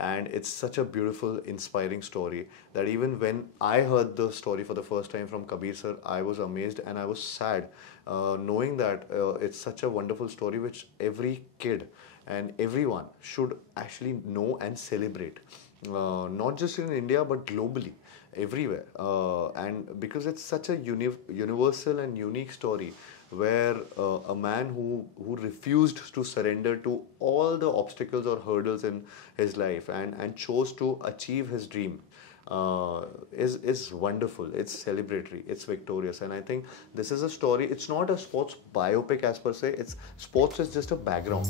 and it's such a beautiful, inspiring story that even when I heard the story for the first time from Kabir sir, I was amazed and I was sad, knowing that it's such a wonderful story which every kid and everyone should actually know and celebrate, not just in India but globally, everywhere. And because it's such a universal and unique story where a man who refused to surrender to all the obstacles or hurdles in his life and chose to achieve his dream is wonderful. It's celebratory. It's victorious. And I think this is a story. It's not a sports biopic as per se. Sports is just a background.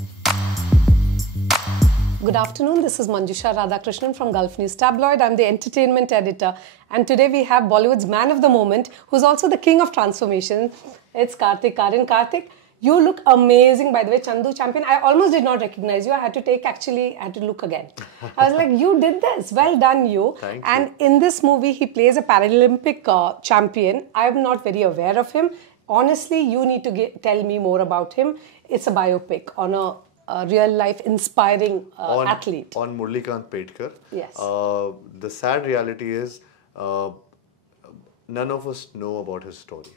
Good afternoon, this is Manjusha Radhakrishnan from Gulf News Tabloid. I'm the entertainment editor, and today we have Bollywood's man of the moment, who's also the king of transformation. It's Kartik Aaryan. Kartik, you look amazing, by the way. Chandu Champion, I almost did not recognize you. I had to look again. I was like, you did this. Well done, you. Thank and you. In this movie, he plays a Paralympic champion. I'm not very aware of him. Honestly, you need to tell me more about him. It's a biopic on a real life inspiring athlete. On Murlikant Petkar. Yes. The sad reality is none of us know about his story.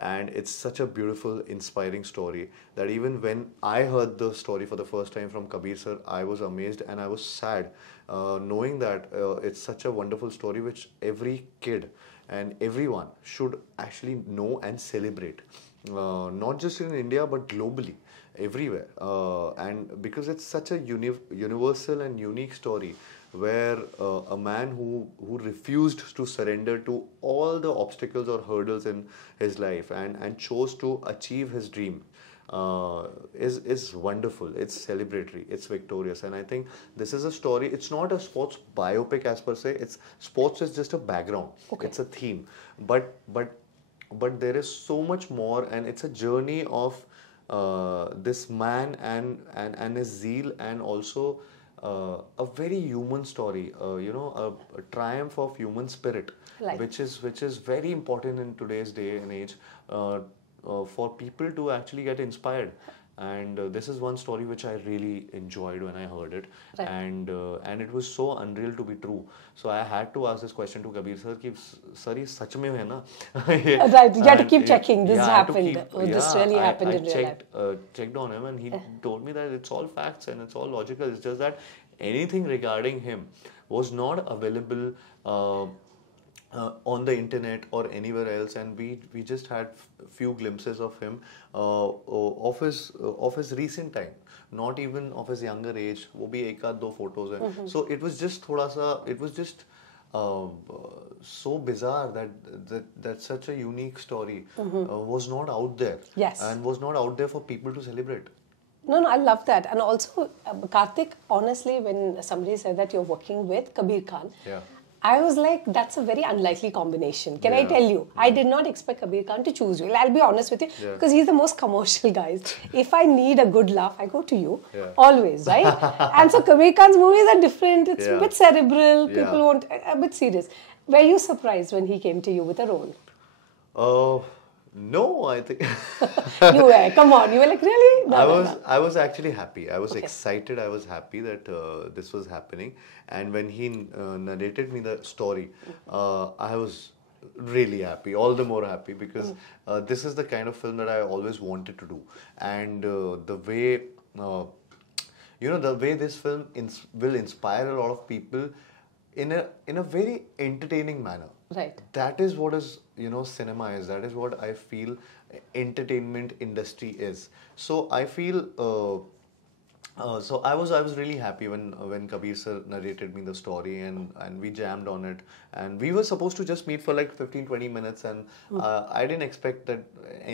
And it's such a beautiful, inspiring story that even when I heard the story for the first time from Kabir sir, I was amazed and I was sad, knowing that it's such a wonderful story which every kid and everyone should actually know and celebrate, not just in India but globally, everywhere. And because it's such a universal and unique story where a man who refused to surrender to all the obstacles or hurdles in his life and chose to achieve his dream is wonderful. It's celebratory. It's victorious. And I think this is a story. It's not a sports biopic as per se. Sports is just a background. Okay. It's a theme. But there is so much more, and it's a journey of this man and his zeal, and also a very human story, a triumph of human spirit, Right. which is very important in today's day and age, for people to actually get inspired. And this is one story which I really enjoyed when I heard it, Right. and it was so unreal to be true. So I had to ask this question to Kabir sir, कि sir ये सच में है ना? Right, you have to keep checking. This Yeah, I had to happened. This really happened in real life. checked on him, and he told me that it's all facts and it's all logical. It's just that anything regarding him was not available on the internet or anywhere else, and we just had few glimpses of him, of his recent time, not even of his younger age. वो भी एक आध दो photos हैं. So it was just थोड़ा सा, it was just so bizarre that such a unique story was not out there. Yes. And was not out there for people to celebrate. No, I love that. And also, Kartik, honestly, when somebody said that you're working with Kabir Khan, Yeah. I was like, that's a very unlikely combination. Can I Yeah. tell you? I did not expect Kabir Khan to choose you. I'll be honest with you, Yeah. because he's the most commercial guy. If I need a good laugh, I go to you. Yeah. Always, right? And so Kabir Khan's movies are different. It's a Yeah. bit cerebral. Yeah. People want a bit serious. Were you surprised when he came to you with a role? No, I think You were. Come on. You were like, really? No. I was actually happy. I was Okay. excited. I was happy that this was happening. And when he narrated me the story, I was really happy, all the more happy, because this is the kind of film that I always wanted to do. And the way this film will inspire a lot of people in a very entertaining manner. Right. That is what is, cinema is. That is what I feel entertainment industry is. So I feel, so I was really happy when Kabir sir narrated me the story, and we jammed on it, and we were supposed to just meet for like 15-20 minutes, and I didn't expect that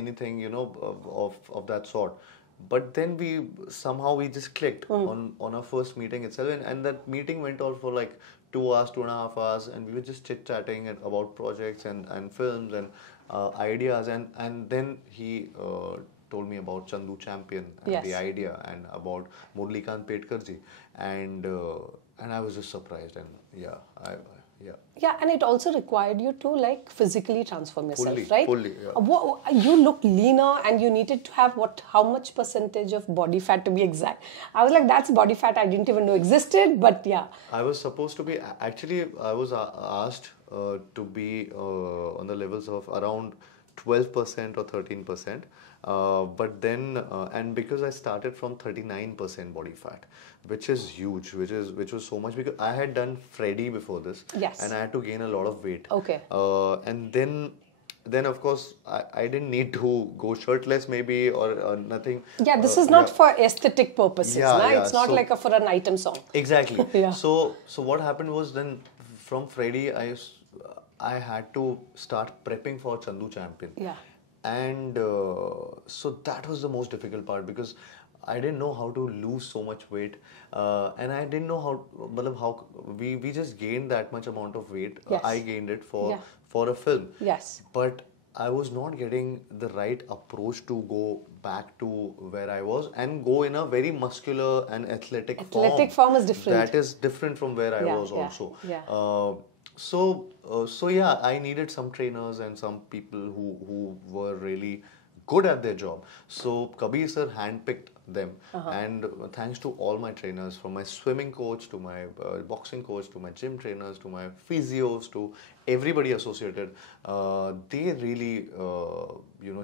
anything, of that sort. But then we just clicked on our first meeting itself, and that meeting went on for like 2 hours, 2.5 hours, and we were just chit-chatting about projects and films and ideas, and then he told me about Chandu Champion and Yes. the idea, and about Murlikant Petkar ji, and I was just surprised, and yeah, Yeah. Yeah, and it also required you to like physically transform yourself, right? Fully, yeah. You looked leaner and you needed to have what? How much percentage of body fat to be exact? I was like, that's body fat I didn't even know existed, but yeah. I was supposed to be, actually, I was asked to be on the levels of around 12% or 13%. But then, and because I started from 39% body fat, which is huge, which was so much because I had done Freddy before this, Yes. and I had to gain a lot of weight. Okay. And then of course I didn't need to go shirtless maybe or nothing. Yeah, this is not Yeah. for aesthetic purposes, Yeah, nah? yeah. It's not So- like for an item song. Exactly. Yeah. So what happened was then from Freddy, I had to start prepping for Chandu Champion. Yeah. And so that was the most difficult part because I didn't know how to lose so much weight, and I didn't know how we just gained that much amount of weight. Yes. I gained it Yeah. for a film. Yes. But I was not getting the right approach to go back to where I was and go in a very muscular and athletic form. Athletic form is different. That is different from where I Yeah, was yeah, also. yeah. So yeah, I needed some trainers and some people who were really good at their job. So Kabir sir handpicked them, and thanks to all my trainers, from my swimming coach to my boxing coach to my gym trainers to my physios to everybody associated, they really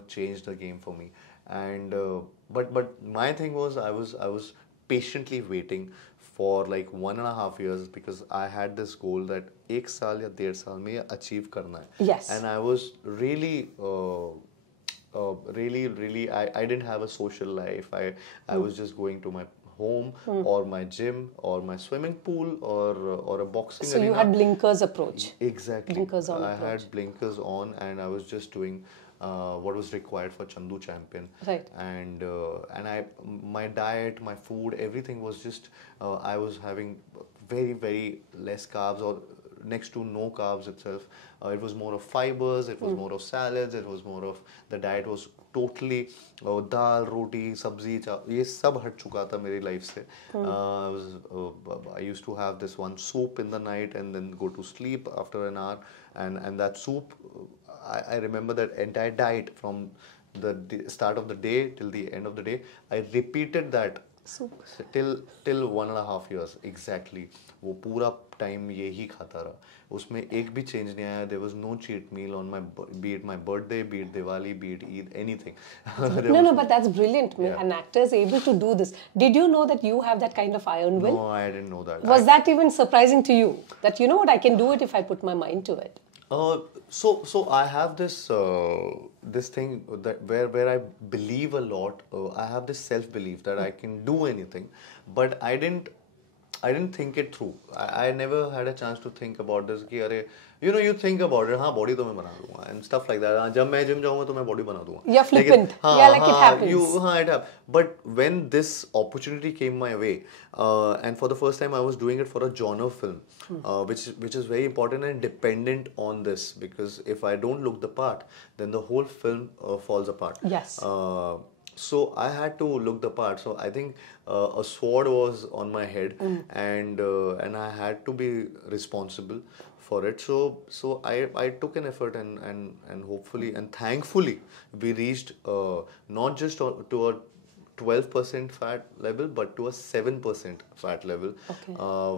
changed the game for me. And but my thing was I was patiently waiting for like 1.5 years because I had this goal that 1 साल या 1.5 साल में ये achieve करना है. Yes. And I was really really I didn't have a social life. I was just going to my home or my gym or my swimming pool or a boxing So arena. you had blinkers approach. Exactly. Blinkers on I approach. had blinkers on and I was just doing what was required for Chandu Champion. Right. And my diet, my food, everything was just I was having very less carbs or next to no carbs itself. It was more of fibers, it was more of salads, it was more of the diet was totally dal, roti, sabzi, ये सब हट चुका था मेरी life से. I used to have this one soup in the night and then go to sleep after an hour, and that soup, I remember that entire diet from the start of the day till the end of the day. I repeated that Soup. till 1.5 years exactly. वो पूरा time यही खाता रहा. उसमें एक भी change नहीं आया. There was no cheat meal on my be it my birthday, be it Diwali, be it Eid, anything. No, but that's brilliant. Yeah. An actor is able to do this. Did you know that you have that kind of iron will? No, I didn't know that. Was that even surprising to you? That you know what, I can do it if I put my mind to it. So I have this thing that where I believe a lot. I have this self belief that I can do anything, but I didn't think it through. I never had a chance to think about this. कि अरे, you think about it. हाँ, body तो मैं बना दूँगा and stuff like that. हाँ, जब मैं gym जाऊँगा तो मैं body बना दूँगा. You're flippant. Yeah, like it happens. It happens. But when this opportunity came my way, and for the first time I was doing it for a genre film, which is very important and dependent on this, because if I don't look the part, then the whole film falls apart. Yes. So I had to look the part. So I think a sword was on my head, and I had to be responsible for it. So I took an effort and hopefully and thankfully we reached not just to a 12% fat level, but to a 7% fat level,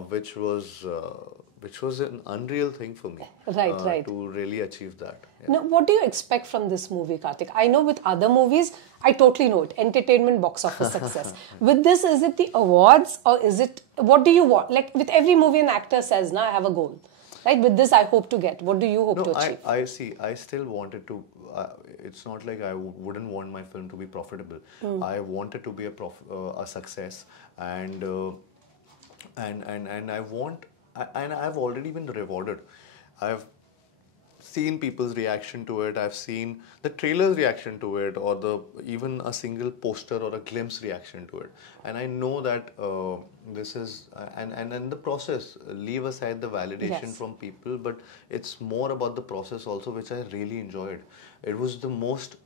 which was an unreal thing for me. Right. To really achieve that. Yeah. Now, what do you expect from this movie, Kartik? I know with other movies, I totally know it. Entertainment, box office success. With this, is it the awards or is it, what do you want? Like with every movie, an actor says, "Nah, I have a goal." Right? With this, I hope to get. What do you hope to achieve? I see. I still wanted to. It's not like I wouldn't want my film to be profitable. I wanted to be a success, and I want, and I've already been rewarded. I've seen people's reaction to it. I've seen the trailer's reaction to it, or even a single poster or a glimpse reaction to it, and I know that This is and in the process, leave aside the validation Yes. from people, but it's more about the process also, which I really enjoyed. It was the most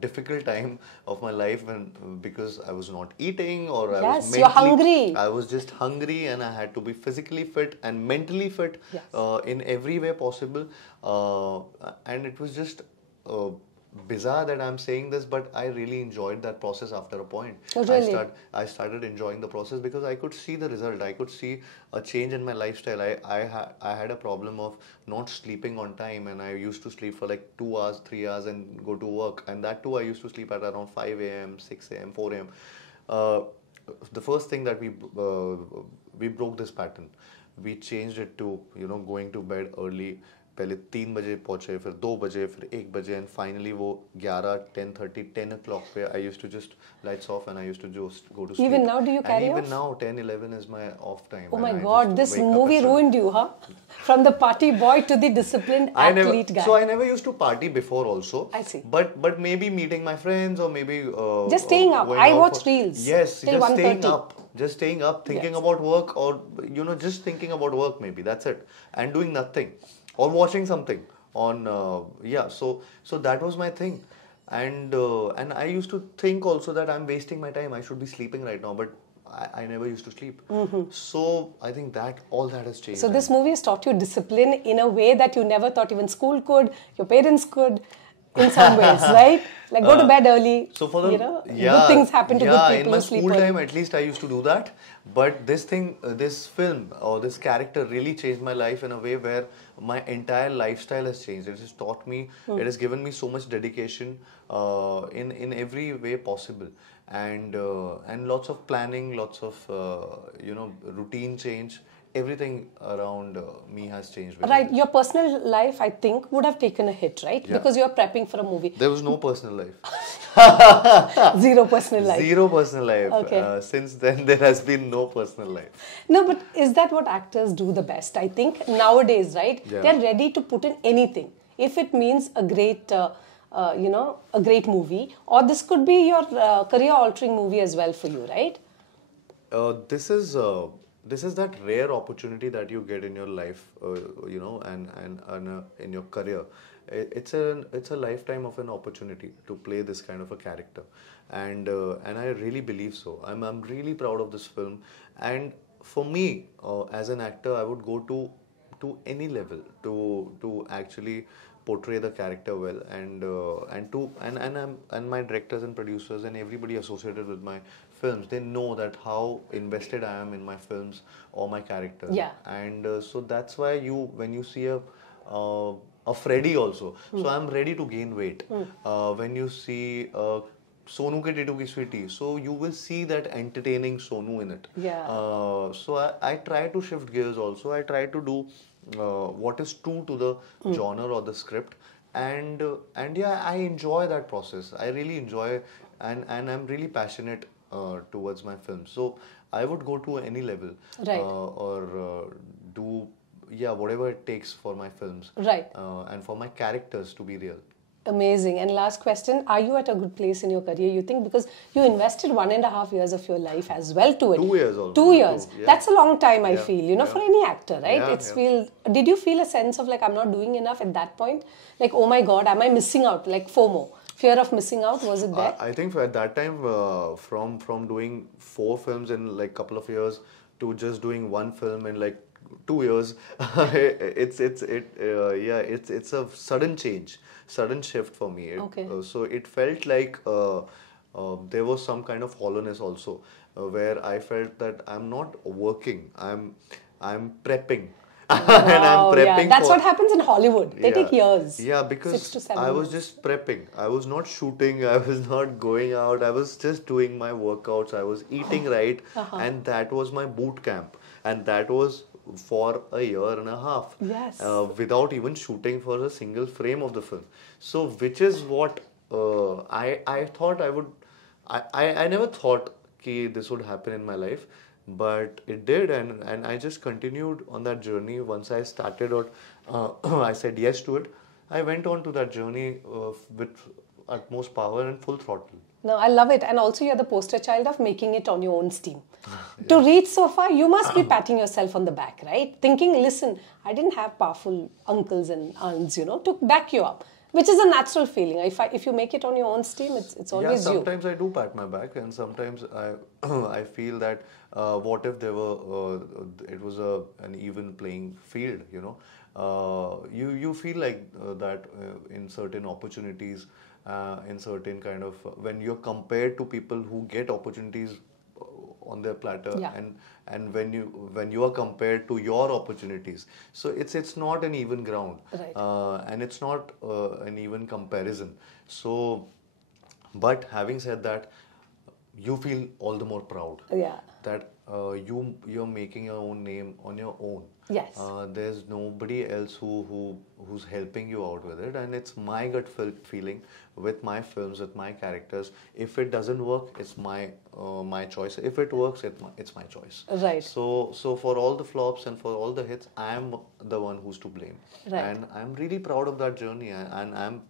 difficult time of my life when because I was not eating or I was Yes, you're mentally, hungry. I was just hungry and I had to be physically fit and mentally fit Yes. in every way possible, and it was just. Bizarre that I'm saying this, but I really enjoyed that process after a point. Oh, really? I started enjoying the process because I could see the result. I could see a change in my lifestyle. I had a problem of not sleeping on time, and I used to sleep for like 2 hours, 3 hours, and go to work. And that too, I used to sleep at around 5 a.m., 6 a.m., 4 a.m. Uh, the first thing that we broke this pattern. We changed it to going to bed early. पहले 3 बजे पहुंचे, फिर 2 बजे, फिर 1 बजे, and finally वो 11, 10:30, 10 o'clock पे I used to just lights off and I used to just go to sleep. Even now, do you carry and even off? now 10, 11 is my off time. Oh and my I God, just this wake up movie at 7. ruined you, huh? From the party boy to the disciplined athlete guy. So I never used to party before also. I see. But maybe meeting my friends or maybe Just staying up. going I out watch reels Yes, till just staying 1:30. up. Just staying up, thinking Yes. about work, or just thinking about work maybe. That's it. And doing nothing or watching something on so that was my thing. And I used to think also that I'm wasting my time. I should be sleeping right now, but I never used to sleep. So I think that all that has changed. So this movie has taught you discipline in a way that you never thought even school could, your parents could, in some ways, right? Like go to bed early. So for the good things happen to good people in my who sleep school early. time, at least I used to do that. But this thing, this film or this character really changed my life in a way where my entire lifestyle has changed. It has taught me, it has given me so much dedication in every way possible, and lots of planning, lots of routine change. Everything around me has changed. Right, your personal life, I think, would have taken a hit, right? Yeah. Because you're prepping for a movie. There was no personal life. Zero personal life. Zero personal life. Okay. Since then, there has been no personal life. No, but is that what actors do the best? I think nowadays, right? Yeah. They're ready to put in anything. If it means a great, a great movie, or this could be your career-altering movie as well for you, right? This is that rare opportunity that you get in your life, and in your career. It's a lifetime of an opportunity to play this kind of a character, and I really believe so. I'm really proud of this film, and for me, as an actor, I would go to any level to actually portray the character well, and my directors and producers and everybody associated with my films, they know that how invested I am in my films or my characters. Yeah. And so that's why when you see a Freddy also, so I'm ready to gain weight. When you see Sonu ke Titu ki Sweetie, so you will see that entertaining Sonu in it. Yeah. So I try to shift gears also. I try to do what is true to the genre or the script, and yeah, I enjoy that process. I really enjoy, and I'm really passionate towards my film. So I would go to any level, Right. or do whatever it takes for my films, Right. and for my characters to be real. Amazing. And last question, are you at a good place in your career, you think? Because you invested 1.5 years of your life as well to it. 2 years almost. 2 years. Yeah. That's a long time, I Yeah. feel, Yeah. for any actor, right? Yeah, Did you feel a sense of like, I'm not doing enough at that point? Like, oh my God, am I missing out? Like FOMO. Fear of missing out, was it there? I think at that time, from doing 4 films in like couple of years to just doing 1 film in like 2 years, it's a sudden change, sudden shift for me. Okay. So it felt like there was some kind of hollowness also, where I felt that I'm not working, I'm prepping. And I'm Wow, prepping yeah. That's for, what happens in Hollywood. They take years. Yeah, 6 because to 7 I was years. just prepping. I was not shooting. I was not going out. I was just doing my workouts. I was eating right. And that was my boot camp. And that was for a year and a half. Yes. Without even shooting for a single frame of the film. So, which is what I thought I would... I never thought that this would happen in my life. But it did, and I just continued on that journey. Once I started out, I said yes to it. I went on to that journey with utmost power and full throttle. No, I love it. And also, you're the poster child of making it on your own steam. To reach so far, you must be patting yourself on the back, right? Thinking, listen, I didn't have powerful uncles and aunts, to back you up, which is a natural feeling. If you make it on your own steam, it's always you. Sometimes I do pat my back, and sometimes I I feel that what if there were it was an even playing field, you feel like that in certain opportunities, in certain kind of when you're compared to people who get opportunities on their platter, Yeah. and when you are compared to your opportunities, so it's not an even ground, Right. and it's not an even comparison. So, but having said that, you feel all the more proud Yeah. that you're making your own name on your own. Yes. There's nobody else who's helping you out with it, and it's my gut feeling with my films, with my characters. If it doesn't work, it's my choice. If it works, it's my choice. Right. So for all the flops and for all the hits, I'm the one who's to blame. Right. And I'm really proud of that journey, and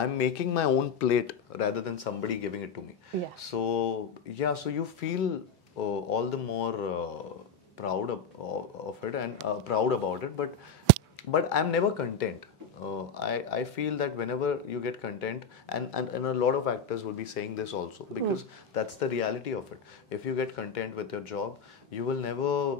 I'm making my own plate rather than somebody giving it to me. Yeah. So so you feel all the more proud of it, and proud about it, but I'm never content. I feel that whenever you get content, and a lot of actors will be saying this also, because that's the reality of it. If you get content with your job, you will never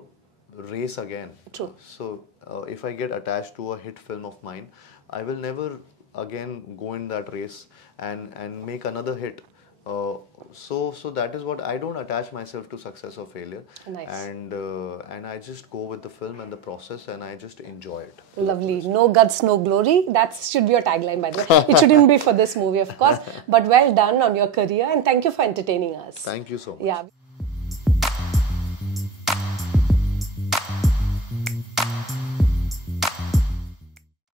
race again. True. So if I get attached to a hit film of mine, I will never again go in that race and make another hit. So that is what I don't attach myself to success or failure. Nice. And I just go with the film and the process, and I just enjoy it. Lovely. No guts, no glory. That should be your tagline, by the way. It shouldn't be for this movie, of course. But well done on your career, and thank you for entertaining us. Thank you so much. Yeah.